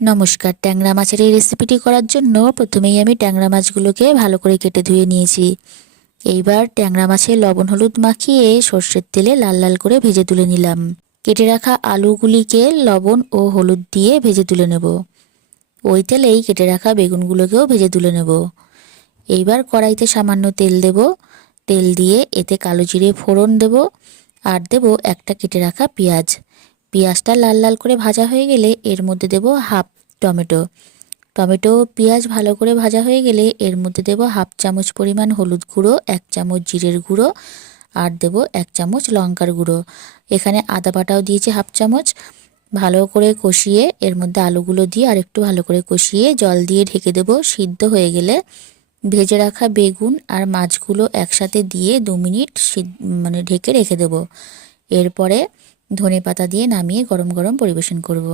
নমস্কার, ট্যাংরা মাছের এই রেসিপিটি করার জন্য প্রথমেই আমি ট্যাংরা মাছগুলোকে ভালো করে কেটে ধুয়ে নিয়েছি। এইবার ট্যাংরা মাছে লবণ হলুদ মাখিয়ে সর্ষের তেলে লাল লাল করে ভেজে তুলে নিলাম। কেটে রাখা আলুগুলিকে লবণ ও হলুদ দিয়ে ভেজে তুলে নেব। ওই তেলেই কেটে রাখা বেগুনগুলোকেও ভেজে তুলে নেব। এইবার কড়াইতে সামান্য তেল দেব। তেল দিয়ে এতে কালো জিরে ফোড়ন দেব। আর দেব একটা কেটে রাখা পেঁয়াজ। পেঁয়াজটা লাল লাল করে ভাজা হয়ে গেলে এর মধ্যে দেব হাফ টমেটো। টমেটো, পেঁয়াজ ভালো করে ভাজা হয়ে গেলে এর মধ্যে দেব হাফ চামচ পরিমাণ হলুদ গুঁড়ো, এক চামচ জিরের গুঁড়ো আর দেব এক চামচ লঙ্কার গুঁড়ো। এখানে আদা বাটাও দিয়েছি হাফ চামচ। ভালো করে কষিয়ে এর মধ্যে আলুগুলো দিয়ে আর একটু ভালো করে কষিয়ে জল দিয়ে ঢেকে দেব সিদ্ধ হয়ে গেলে। ভেজে রাখা বেগুন আর মাছগুলো একসাথে দিয়ে দু মিনিট মানে ঢেকে রেখে দেব। এরপরে ধনে পাতা দিয়ে নামিয়ে গরম গরম পরিবেশন করব।